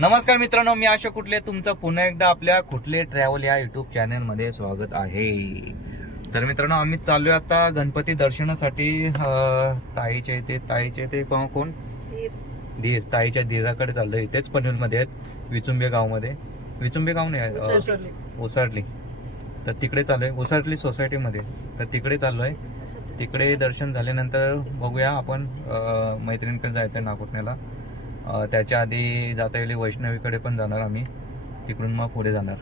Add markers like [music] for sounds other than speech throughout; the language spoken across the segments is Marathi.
नमस्कार मित्रांनो मी आशा कुठले तुमचं पुन्हा एकदा आपल्या कुठले ट्रॅव्हल या युट्यूब चॅनलमध्ये स्वागत आहे. तर मित्रांनो आम्ही चाललोय आता गणपती दर्शनासाठी ताईच्या इथे ताईच्या इथे कोण धीर. ताईच्या धीराकडे चाललोय. इथेच पनवेलमध्ये आहेत विचुंबे गावमध्ये. विचुंबे गाव नाही अं, ओसाडली तर तिकडे चाललोय ओसाडली सोसायटीमध्ये तर तिकडे चाललोय. तिकडे दर्शन झाल्यानंतर बघूया आपण मैत्रिणीकडे जायचं आहे नागोठण्याला अं, त्याच्या आधी जाता येईल वैष्णवीकडे पण जाणार आम्ही. तिकडून मग पुढे जाणार.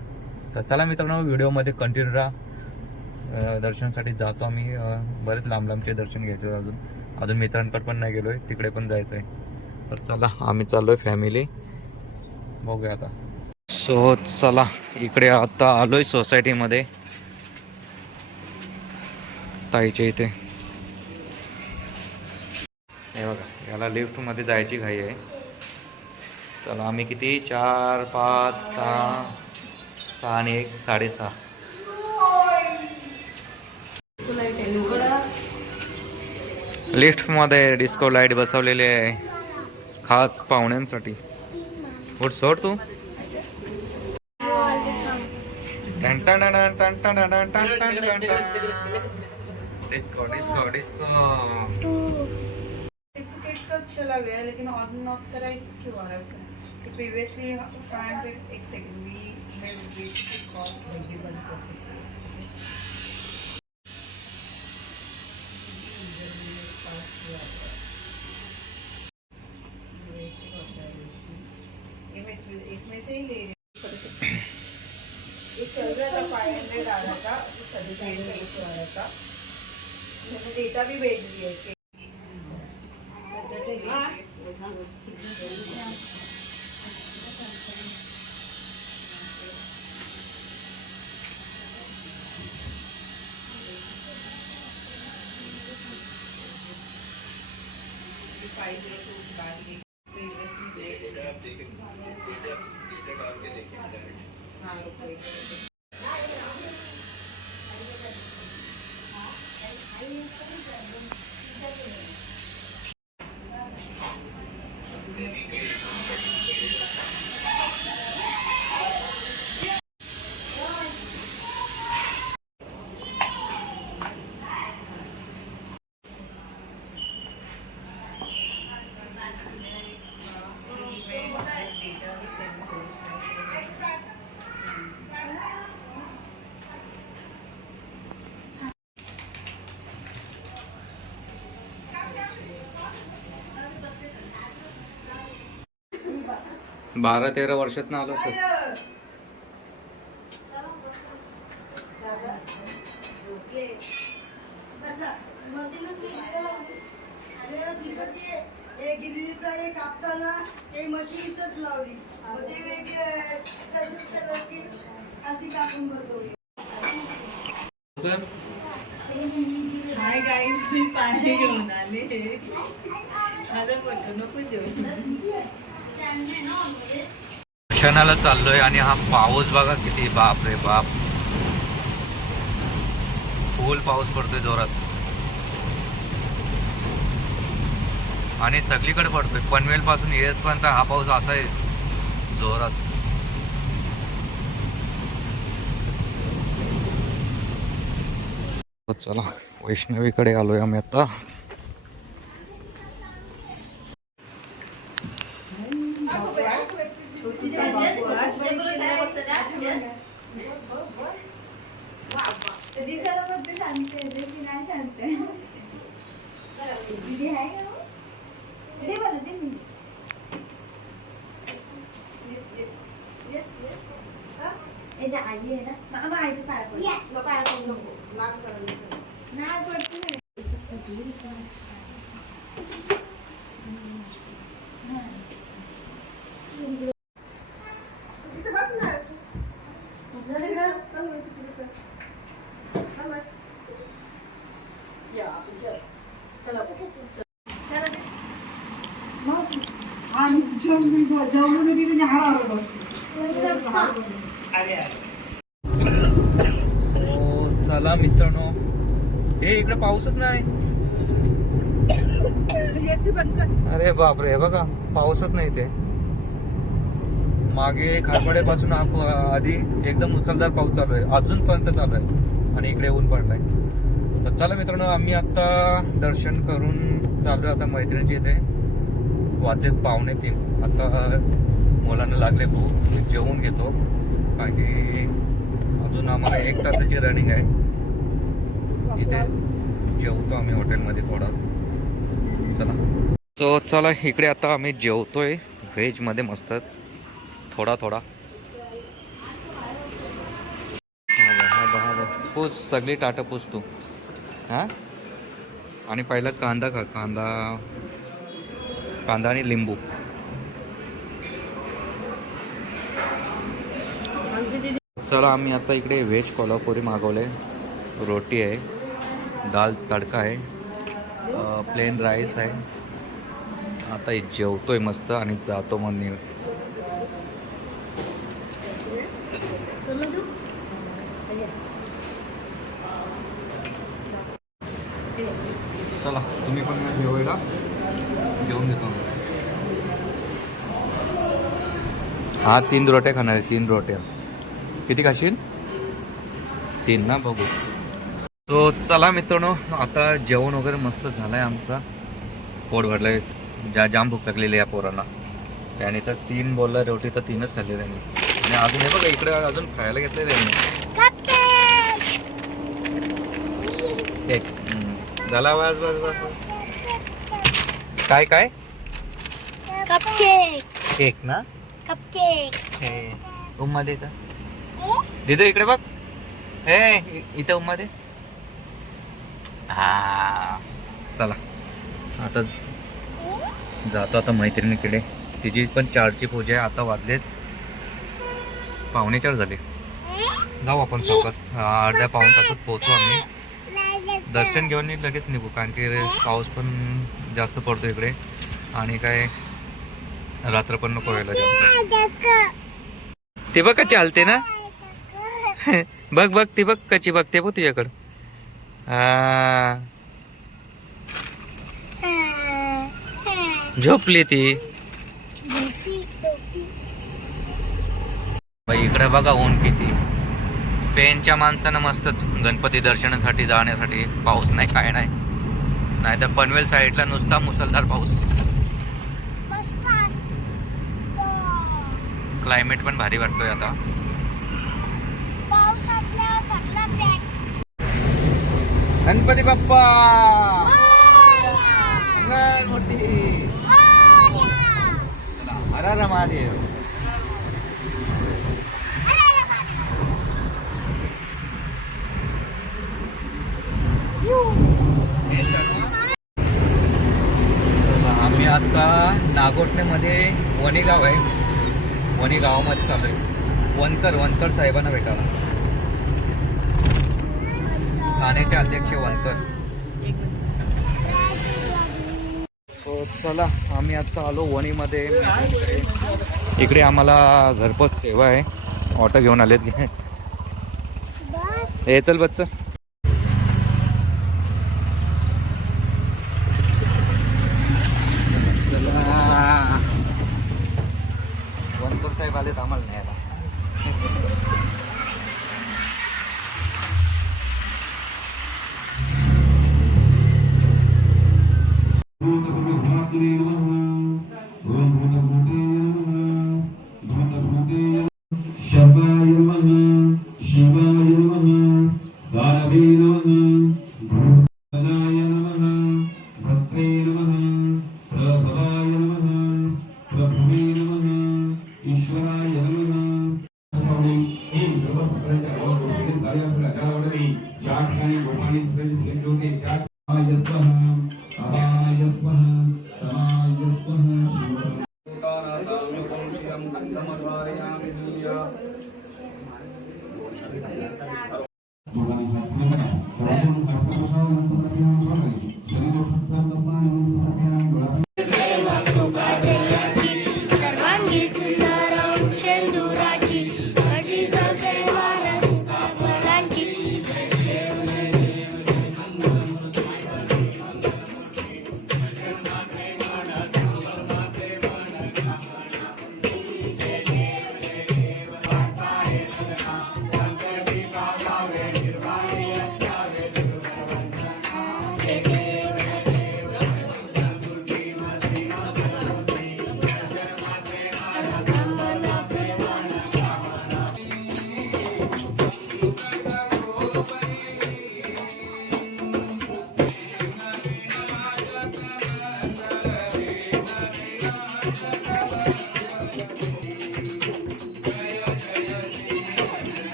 तर चला मित्रांनो व्हिडिओमध्ये कंटिन्यू राहा. दर्शनासाठी जातो आम्ही. बरेच लांब लांबचे दर्शन घ्यायचे अजून. अजून मित्रांकडे पण नाही गेलो आहे तिकडे पण जायचं आहे तर चला आम्ही चाललो आहे फॅमिली बघूया आता. सो चला इकडे आता आहे सोसायटीमध्ये ताईच्या इथे. हे बघा याला लिफ्टमध्ये जायची घाई आहे. चला आम्ही किती चार पाच सहा सहा आणि एक साडेसहा लिफ्टमध्ये डिस्को लाइट बसवलेली आहे खास पाहुण्यांसाठी उठ सोड तू डिस्को डिस्को डिस्को चला गया लेकिन ऑन ऑफ तरह इसकी So previously, 500 x we have reached the cost of given profit. Five zero two car की इन्वेस्टमेंट हाँ रुपये बारा तेरा वर्षात ना आलो सर. गिरणीचा एक आपताना मशीन इथंच लावली ते वेगळे कलरची आणि ती कापून बसवली हाय गाईज मी पाणी घेऊन आले. माझा पटो नको जेवण क्षणाला चाललोय आणि हा पाऊस बघा किती बाप रे बाप. फुल पाऊस पडतोय जोरात. आणि सगळीकडे पडतोय. पनवेल पासून येस पर्यंत हा पाऊस असा आहे. जोरात. चला वैष्णवीकडे आलोय आम्ही आता दिसायला फक्त सांगते तशी नाही सांगते दिदी आहे का हो? दे मला दे मी याच्या आई आहे ना मग आईची पाया पड पाया पड नको नाही पडते नाही सो चला मित्रांनो. हे इकडे पाऊसच नाही. कर. अरे बापरे हे बघा पाऊसच नाही ते मागे खारपाड्यापासून आप- आधी एकदम मुसळधार पाऊस चालू आहे. अजूनपर्यंत चालू आहे. आणि इकडे ऊन पडलाय. तर चला मित्रांनो आम्ही आता दर्शन करून चालू आता मैत्रिणीच्या इथे. वाजले पावणे तीन. आता मुलांना लागले भूक. मी जेवून घेतो. की अजून आम्हाला एक तासाची रनिंग आहे. इथे जेवतो आम्ही हॉटेलमध्ये थोडा. चला. सो चला इकडे आता आम्ही जेवतोय. व्हेजमध्ये मस्तच. थोडा थोडा. पूस सगळी टाटं पूस तू हां? आणि पहिला कांदा खा कांदा कांदा आणि लिंबू. चला आम्ही आता इकडे व्हेज कोल्हापुरी मागवले. रोटी आहे दाल तडका आहे प्लेन राईस आहे. आता जेवतो जेवतोय मस्त आणि जातो मग नि चला तुम्ही पण जेवायला. जेवून घेतो. हा तीन रोट्या खाणार आहे तीन रोट्या किती खाशील? तीन ना बघू. तो चला मित्रांनो आता जेवण वगैरे मस्त झालंय आमचा. पोट भरलंय ज्या जाम भूक लागलेली आहे या पोरांना. त्याने तर तीन बोलला रोटी तर तीनच खाल्ली त्यांनी. आणि अजून हे बघा इकडे अजून खायला केक हम्म. झाला बस बस बस. काय काय? कपकेक केक ना? कपकेक हे उम्मा दे इथं दिदे इकडे बघ. हे इ- इथं उम्मा दे हा. चला. आता जातो आता मैत्रिणीकडे. तिची पण चारची पूजा आहे. आता वाजलेत. पावणे चार झाले जाऊ आपण हा, अर्ध्या पाऊण तासात पोहोचू आम्ही. दर्शन घेऊन लगेच निघू कारण की पाऊस पण जास्त पडतो इकडे. आणि काय रात्र पण नको व्हायला ते बघ कशी चालते ना. [laughs] बघ बघ ती बघ कशी बघते बघ तुझ्याकडं. झोपली ती. इकडे बघा ऊन किती. पेनच्या माणसानं मस्तच गणपती दर्शनासाठी जाण्यासाठी पाऊस नाही काय नाही. नाही तर पनवेल साईडला नुसता मुसळधार पाऊस. क्लायमेट पण भारी वाटतोय आता. गणपती बाप्पा! मूर्ती हर महादेव आम्ही आता नागोठणेमध्ये वणी गाव आहे. वणी गावामध्ये चालू आहे वनकर वनकर साहेबांना भेटायला. ठाण्याचे अध्यक्ष वनकर हो, चला आम्ही आता आलो वणीमध्ये. इकडे आम्हाला घरपोच सेवा आहे. ऑटो घेऊन आलेत. घे [laughs] येतल चला वनकर साहेब आलेत आम्हाला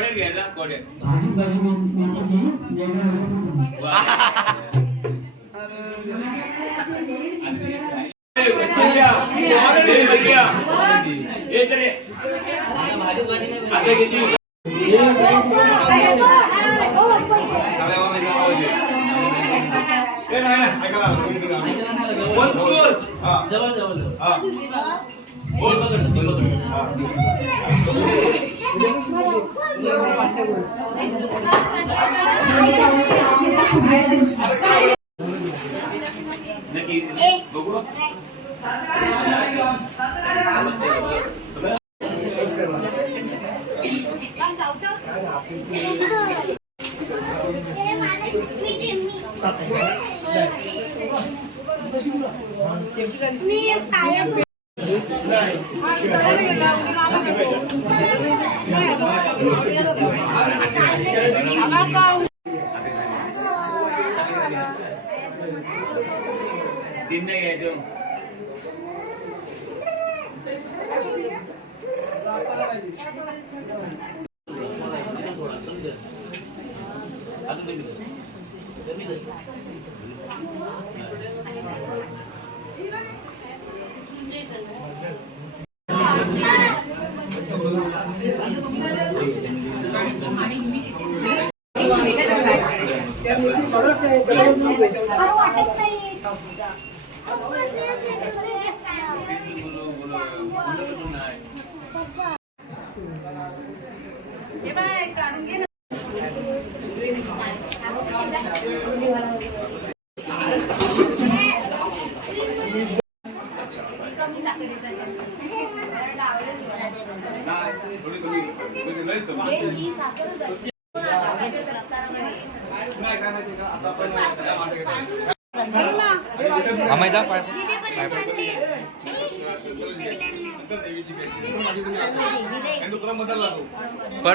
કોડે વેલા કોડે એ તને આજે કે अमेदा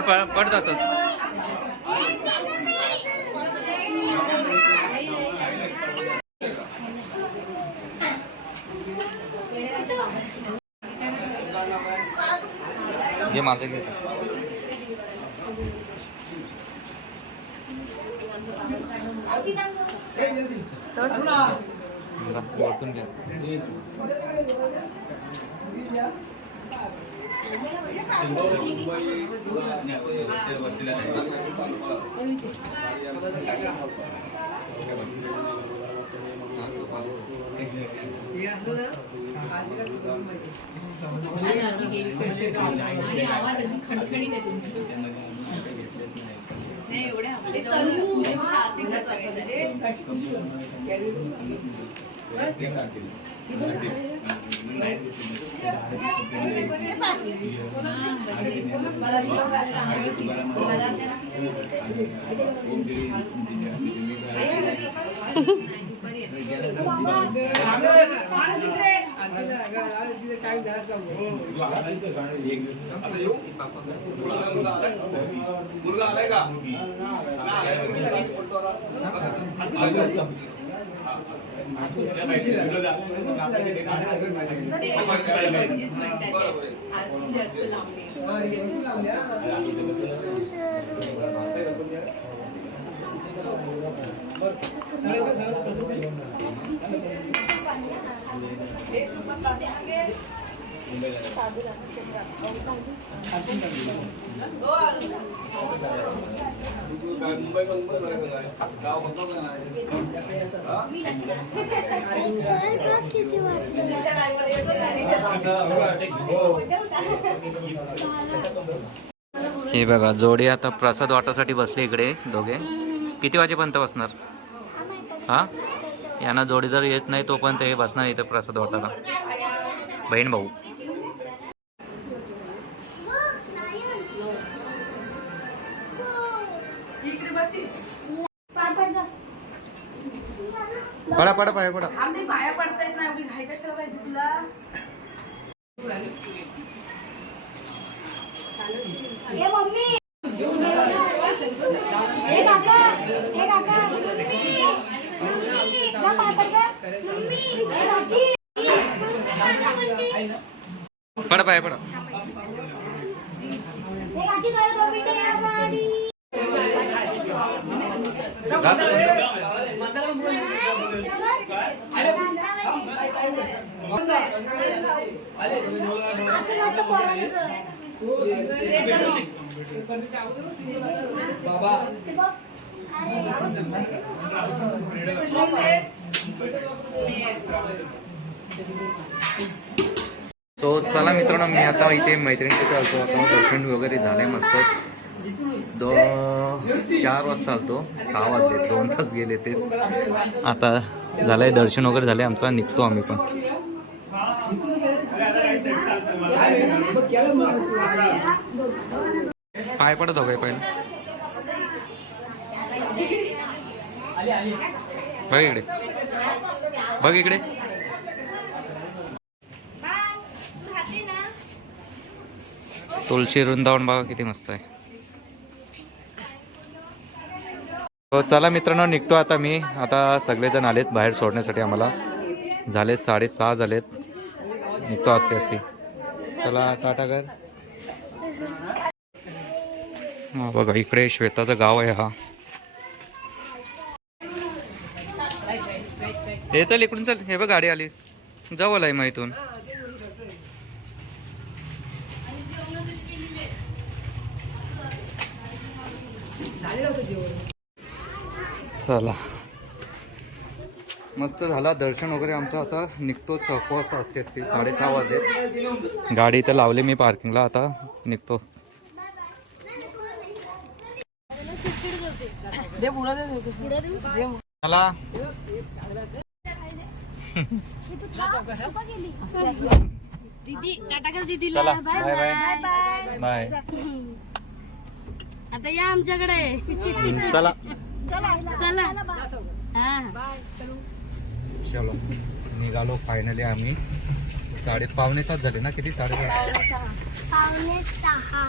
पडत असत. हे माझं घेत. वरतून घ्या. आवाज अगदी खणखणीत आहे तुमची. नाही एवढ्या आपले पूजेच्या आधी कसं मुलगा आलाय का? जास्त हे बघा जोडी आता प्रसाद वाटासाठी बसले इकडे दोघे. किती वाजेपर्यंत बसणार? हा? यांना जोडी जर येत नाही तोपर्यंत हे बसणार इथं प्रसाद वाटायला बहीण भाऊ. इकडे बसी. पडा पडा पाय पडा. पाया पडता येत नाही घाई कशाला पाहिजे तुला? ए मम्मी. पडा पाय पडा. बाबा. काकी सो चला मित्रांनो मी आता इथे मैत्रिणीचे चालतो आता दर्शन वगैरे झाले मस्त. दो चार वाजता आलतो. सहा वाजले. दोन तास गेले तेच. आता झालंय दर्शन वगैरे झालंय आमचा निघतो आम्ही पण. पाय पडत हो काय पहिले. बघ इकडे. बघ इकडे. तुळशी वृंदावन बघा किती मस्त आहे. हो, चला मित्रांनो निघतो आता मी. आता सगळेजण आलेत बाहेर सोडण्यासाठी आम्हाला. झालेत साडेसहा झालेत. निघतो असते असते चला टाटा कर. हा बघा इकडे श्वेताचं गाव आहे हा. हे चल इकडून चल. हे बघ गाडी आली. जवळ आहे मग इथून. चला मस्त झाला दर्शन वगैरे आमचं आता निघतो सहवास असते असते साडेसहा वाजले. गाडी इथं लावली मी पार्किंगला आता निघतो. चला. चला. Bye bye. बाय. आता या आमच्याकडे. चला. चला हा. चलो निघालो फायनली आम्ही. साडे पावणे सात झाले ना? किती? साडे पावणे सहा.